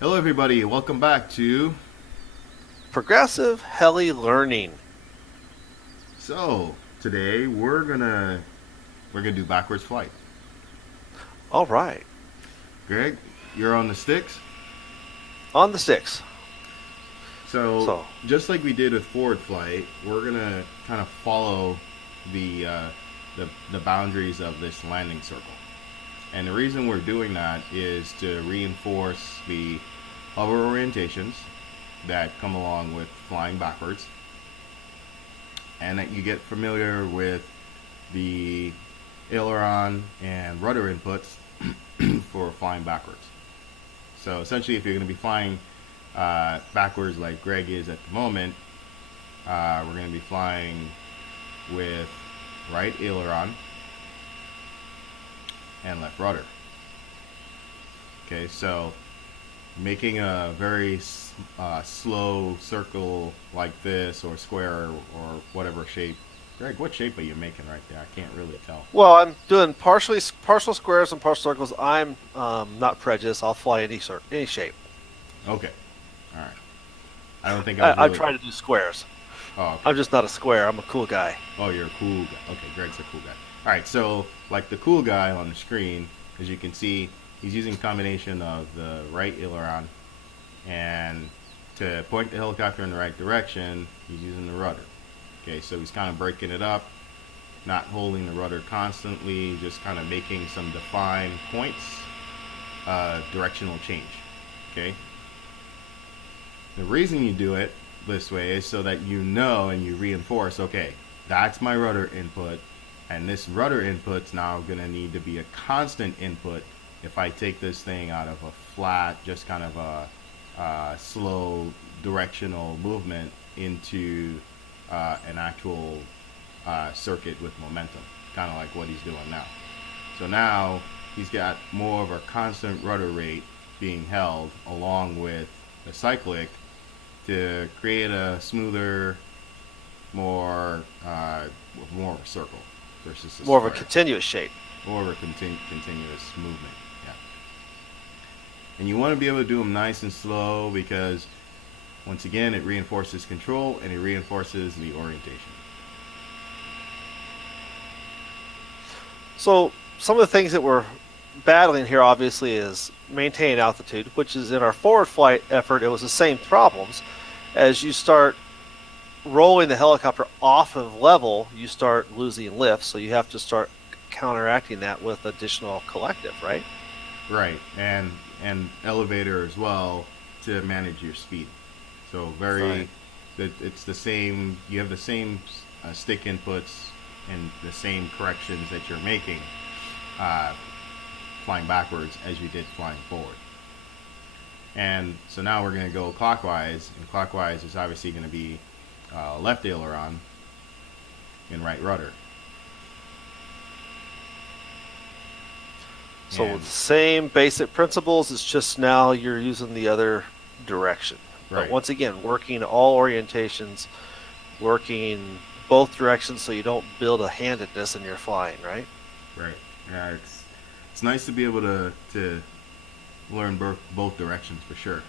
Hello, everybody. Welcome back to. Progressive heli learning. So today we're gonna do backwards flight. All right. Greg, you're on the sticks. On the sticks. So So, just like we did with forward flight, we're gonna kind of follow the uh, the boundaries of this landing circle. And the reason we're doing that is to reinforce the hover orientations that come along with flying backwards, and that you get familiar with the aileron and rudder inputs for flying backwards. So essentially, if you're going to be flying backwards like Greg is at the moment, we're going to be flying with right aileron and left rudder. Okay, so making a very slow circle like this, or square, or whatever shape. Greg, what shape are you making right there? I can't really tell. well, I'm doing partial squares and partial circles. I'm not prejudiced. I'll fly any shape. Okay, all right. I don't think I was I really. try to do squares. Oh, okay. I'm just not a square. I'm a cool guy. Oh, you're a cool guy. Okay, Greg's a cool guy. All right, so like the cool guy on the screen, as you can see, he's using a combination of the right aileron, and to point the helicopter in the right direction, he's using the rudder. Okay, so he's kind of breaking it up, not holding the rudder constantly, just kind of making some defined points, directional change. Okay, the reason you do it this way is so that you know and you reinforce, okay, that's my rudder input, and this rudder input's now going to need to be a constant input if I take this thing out of a flat, just kind of a slow directional movement into an actual circuit with momentum, kind of like what he's doing now. So now he's got more of a constant rudder rate being held along with the cyclic to create a smoother, more more of a circle versus a More of a square, continuous shape. more of a continuous movement. Yeah, and you want to be able to do them nice and slow because once again it reinforces control and it reinforces the orientation. So, some of the things that we're battling here, obviously, is maintain altitude, which is in our forward flight effort. It was the same problems. As you start rolling the helicopter off of level, you start losing lift, so you have to start counteracting that with additional collective, right? Right, and elevator as well to manage your speed. So Right. very, it's the same. You have the same stick inputs and the same corrections that you're making uh, flying backwards as you did flying forward. And so now we're going to go clockwise, and clockwise is obviously going to be left aileron and right rudder. So And with the same basic principles, it's just now you're using the other direction. But right, once again, working all orientations, working both directions so you don't build a handedness in your flying, right? right. Yeah, it's nice to be able to learn both directions for sure.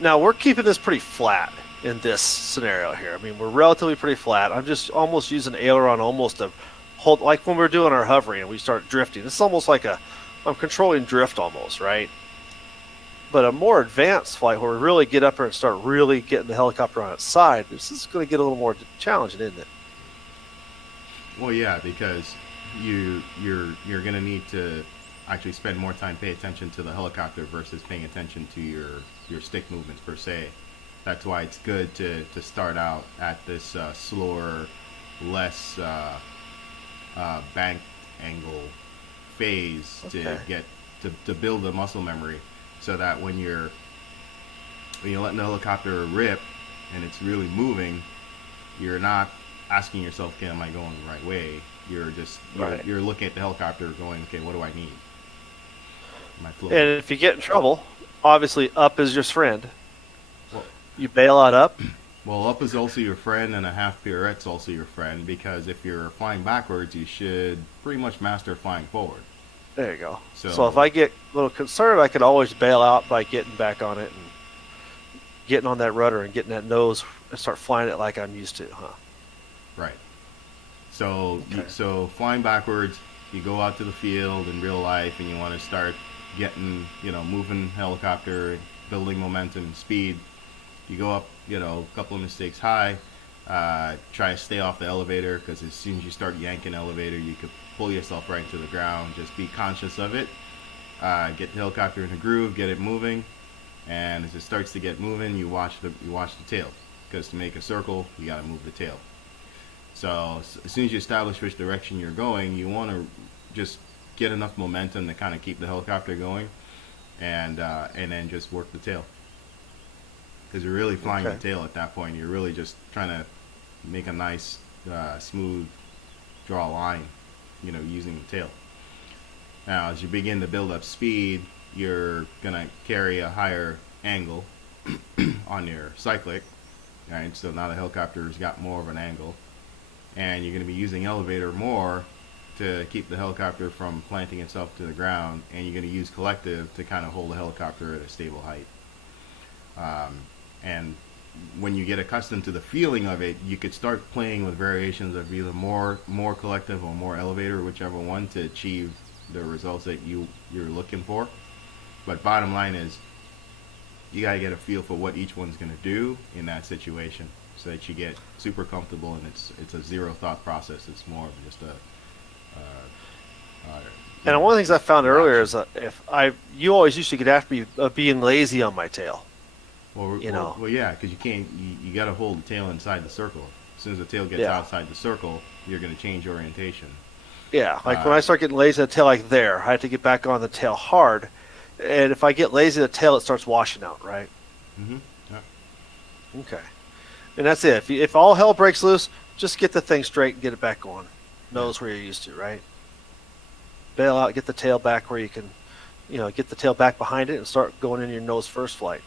Now we're keeping this pretty flat in this scenario here. I mean, we're relatively pretty flat. I'm just almost using aileron almost to hold, like when we're doing our hovering and we start drifting. It's almost like I'm controlling drift almost, right? But a more advanced flight where we really get up there and start really getting the helicopter on its side, this is going to get a little more challenging, isn't it? Well, yeah, because you're gonna need to actually spend more time pay attention to the helicopter versus paying attention to your stick movements per se. That's why it's good to start out at this slower, less bank angle phase to Okay. get to build the muscle memory, so that when you're letting the helicopter rip and it's really moving, you're not asking yourself, okay, am I going the right way? You're just Right. you're looking at the helicopter going, okay, what do I need? Am I floating? And if you get in trouble, obviously up is your friend. Well, You bail out up. well, up is also your friend, and a half pirouette's also your friend, because if you're flying backwards, you should pretty much master flying forward. There you go. So if So I get a little concerned, I could always bail out by getting back on it and getting on that rudder and getting that nose and start flying it like I'm used to, huh? right. So Okay. so flying backwards, you go out to the field in real life, and you want to start getting, moving helicopter, building momentum, speed. You go up, a couple of mistakes high. Try to stay off the elevator, because as soon as you start yanking elevator, you could pull yourself right to the ground. Just be conscious of it. Get the helicopter in a groove, get it moving, and as it starts to get moving, you watch the tail, because to make a circle, you got to move the tail. So as soon as you establish which direction you're going, you want to just get enough momentum to kind of keep the helicopter going, and then just work the tail, because you're really flying Okay. the tail at that point. You're really just trying to make a nice, smooth draw line, using the tail. Now, as you begin to build up speed, you're gonna carry a higher angle on your cyclic. Right, so now the helicopter's got more of an angle, and you're going to be using elevator more to keep the helicopter from planting itself to the ground, and you're going to use collective to kind of hold the helicopter at a stable height. And when you get accustomed to the feeling of it, you could start playing with variations of either more collective or more elevator, whichever one, to achieve the results that you're looking for. But bottom line is, you gotta get a feel for what each one's gonna do in that situation, so that you get super comfortable, and it's a zero thought process. It's more of just And one of the things I found earlier reaction. is that you always used to get after me being lazy on my tail. Well, You well, know, well, yeah, because you can't. You got to hold the tail inside the circle. As soon as the tail gets yeah, outside the circle, you're going to change orientation. yeah. Like when Uh, I start getting lazy, the tail like there, I have to get back on the tail hard. And if I get lazy, the tail it starts washing out, right? hmm yeah, Okay. And that's it. If all hell breaks loose, just get the thing straight and get it back going. yeah, Nose where you're used to, right? Bail out, get the tail back where you can, get the tail back behind it and start going in your nose first flight.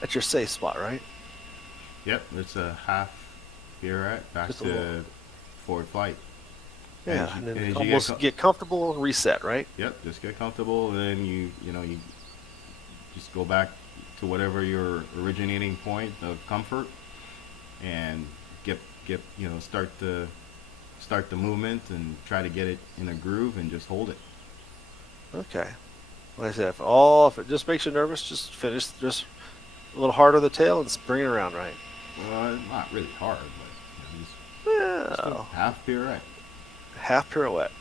That's your safe spot, right? yep. It's a half pirouette back Just a little. to forward flight. And Yeah, and then as you get almost get comfortable and reset, right? yep, just get comfortable, and then you just go back to whatever your originating point of comfort, and get start the movement, and try to get it in a groove, and just hold it. Okay. Like I said, if it just makes you nervous, just finish just a little harder the tail and bring it around right. Not really hard, but just a Well, half pirouette. half pirouette.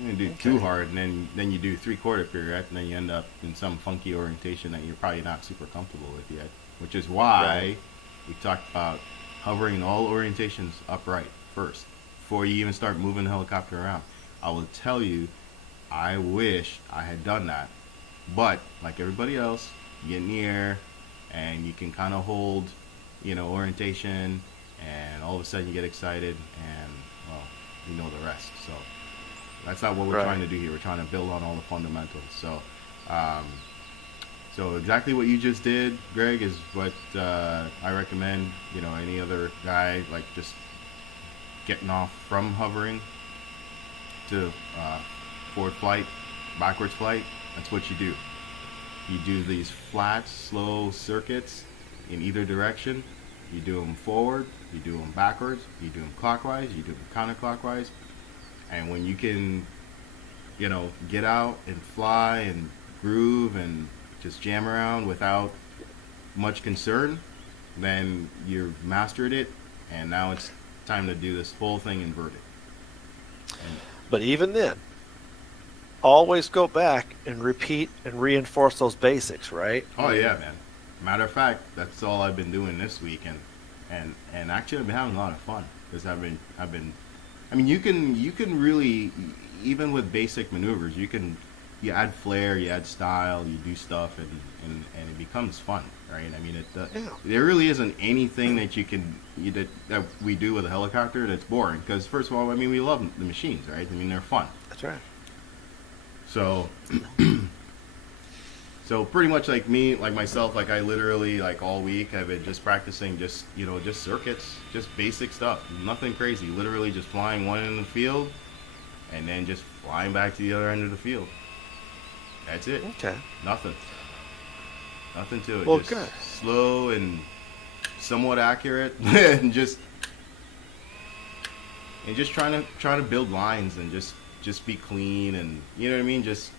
You do too Okay. hard, and then you do 3/4 pirouette, and then you end up in some funky orientation that you're probably not super comfortable with yet. Which is Right. why we talked about hovering all orientations upright first, before you even start moving the helicopter around. I will tell you, I wish I had done that, but like everybody else, you get in the air, and you can kind of hold, orientation, and all of a sudden you get excited, and well, you know the rest. So that's not what we're trying Right. to do here. We're trying to build on all the fundamentals. Um, so exactly what you just did, Greg, is what I recommend. Any other guy, like, just getting off from hovering to forward flight, backwards flight. That's what you do. You do these flat, slow circuits in either direction. You do them forward, you do them backwards, you do them clockwise, you do them counterclockwise. And when you can, get out and fly and groove and just jam around without much concern, then you've mastered it. And now it's time to do this whole thing inverted. And But even then, always go back and repeat and reinforce those basics, right? I oh yeah, mean, man. Matter of fact, that's all I've been doing this week, and actually I've been having a lot of fun, because I've been. I mean, you can really, even with basic maneuvers, you add flair, you add style, you do stuff, and it becomes fun, right? I mean, yeah, there really isn't anything that that we do with a helicopter that's boring, because first of all, I mean, we love the machines, right? I mean, they're fun. that's right. So So pretty much like me, like myself, like I literally, like, all week I've been just practicing just circuits, just basic stuff, nothing crazy. Literally just flying one in the field, and then just flying back to the other end of the field. That's it. Okay. Nothing to it. Well, just good. slow and somewhat accurate, and just trying to build lines and just be clean, and you know what I mean, just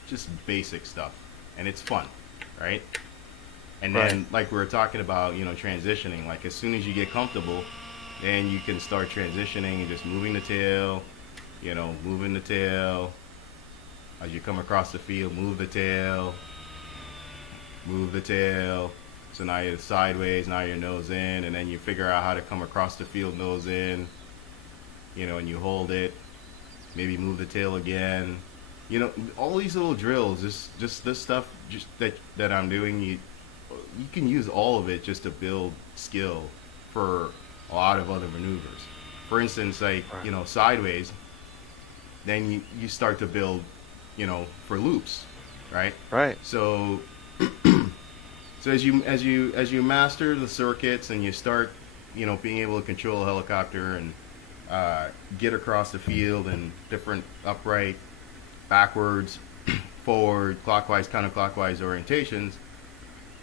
basic stuff, and it's fun, right? And then like we were talking about, transitioning, like as soon as you get comfortable, then you can start transitioning and just moving the tail, moving the tail as you come across the field. Move the tail. So now you're sideways, now you're nose in, and then you figure out how to come across the field nose in, and you hold it. Maybe move the tail again. All these little drills, just this stuff that I'm doing, you can use all of it just to build skill for a lot of other maneuvers. For instance, like, sideways, then you start to build, for loops, right? Right. So so as you master the circuits and you start, being able to control a helicopter and get across the field in different upright, backwards, forward, clockwise, counterclockwise orientations,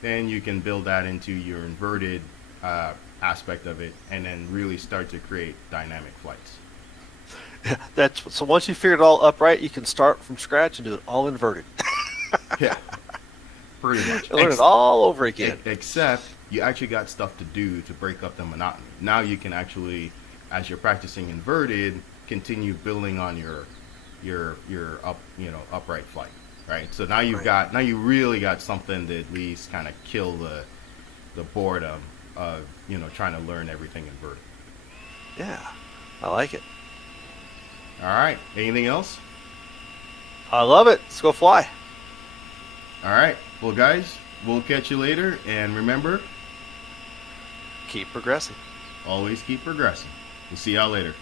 then you can build that into your inverted aspect of it, and then really start to create dynamic flights. So once you figured it all upright, you can start from scratch and do it all inverted. Yeah, pretty much. Learn it all over again. Except you actually got stuff to do to break up the monotony. Now you can actually, as you're practicing inverted, continue building on your upright flight, right? So now you really got something to at least kind of kill the boredom of trying to learn everything inverted. Yeah, I like it. All right. Anything else? I love it. Let's go fly. All right. Well, guys, we'll catch you later, and remember, Keep progressing. always keep progressing. We'll see y'all later.